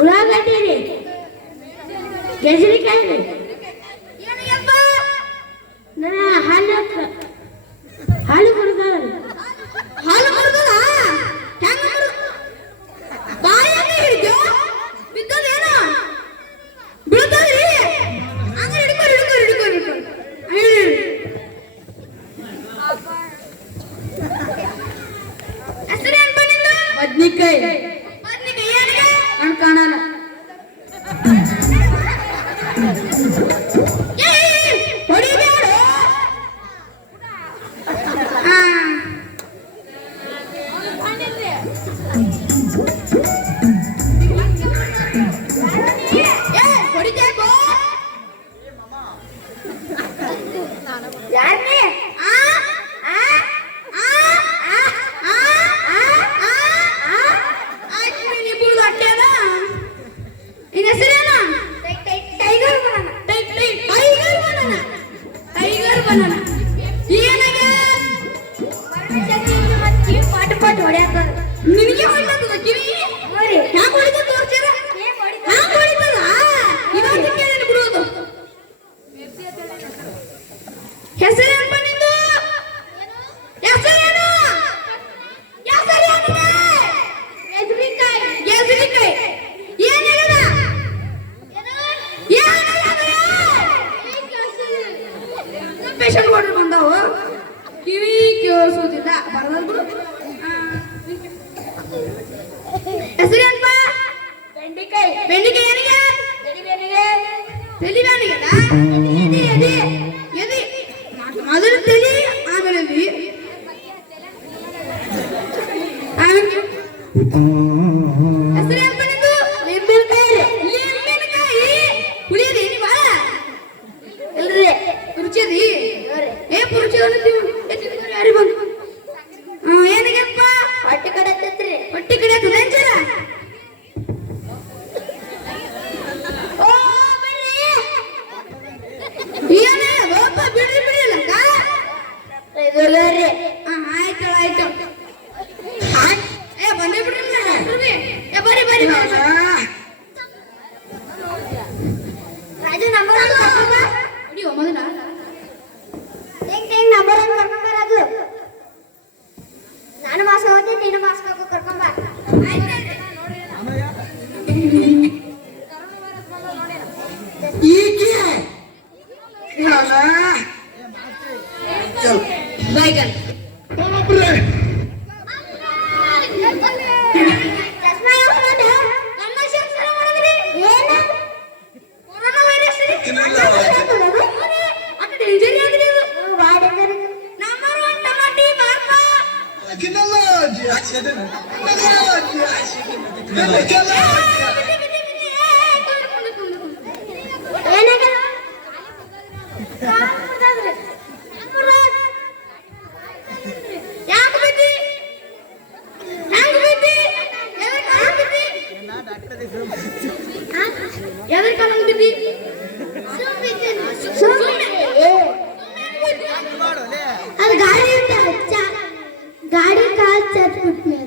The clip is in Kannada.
ಉಳ್ಳಾಗಡ್ಡಿ ರೀ, ಗೆಜರಿಕಾಯಿ ರೀ, ಹಾಲು ಹಾಲು ಕೊಡ್ತಾರ. ಹಾಲು ಕೊಡ್ತಾರ ಬಾಯಲ್ಲಿ ಹಿಡಿದು ಬಿದ್ದದೇನ ಬೀಳ್ತದ್ರಿ. ಹಂಗ ಹಿಡ್ಕೊಂಡು ಹೆಸರೇನ್ ಬಂದಿಲ್ಲ? ಬದ್ನಿಕಾಯಿ ಕಾಣಲ್ಲ. ನಿನಗೆ ಹೊಡ್ಲತ್ತದ ಕಿವಿ ಹ್ಯಾಂಗ ಹೊಡಿತದ ತೋರ್ಸ್ಯಾರ? ಹ್ಯಾಂಗ ಹೊಡಿತದ ಇವಾಗ ಕೇಳಿ ಬಿಡುವುದು. ಹೆಸರೇನಪ್ಪ ನಿಂದು? ಹೆಸರೇನು? ಗೆಜರಿಕಾಯಿ ಏನ್ ಹೇಳದ? ಪೇಷಂಟ್ ವಾಟರ್ ಬಂದಾವು, ಕಿವಿ ಕೇಳಿಸೋದಿಲ್ಲ. ಬರದಲ್ದು ಹೆಸರೇನಪ್ಪ? ಬೆಂಡಿಕಾಯಿ ಏನಿಗೆ? ತಲಿ ಬ್ಯಾನಿಗೆಲ್ಲ ಎದಿ ಮೊದಲು ತಲಿ ಆಮೇಲೆ ಹೆಸರೇನಪ್ಪ ನಿಂದು? ಲಿಂಬೆನಕಾಯಿ ಹುಳಿಯದಿ ನೀವ ಇಲ್ರಿ ಪುರುಚದಿ ಪುರುಚ ಯಾರಿ ಬಂದು ಏನಿಗೆಪ್ಪ? ಹೊಟ್ಟಿ ಕಡೆ ಹತ್ತೈತ್ರಿ. ಹೊಟ್ಟಿ ಕಡೆ ಹತ್ತದ ಅಂಚಾರ? ಏನೇನಪ್ಪ ಬಿಡಿಲ್ಲಕ್ಕ? ಆಯ್ತು ಬಂದೇ ಬಿಡ್ರಿ. ಬರ್ರಿ ರಾಜು ನಂಬರ್ ಹಿಡಿಯೋ ಮೊದಲ ನಂಬರ್ ಕರ್ಕೊಂಬ. ರಾಜು ನಾನು ಮಾಸ್ಕ್ ಹೋಗ್ತೀನಿ, ನೀನು ಮಾಸ್ಕ್ ಹಾಕೋ ಕರ್ಕೊಂಬ. ಬೈಗನ್ ಎದ್ರ ಕಾಲ ಬಿದ್ದಿ ಅದು ಗಾಡಿ ಅಂತ ಗಾಡಿ ಕಾಲ್ ಚತ್ಬಿಟ್ನೆ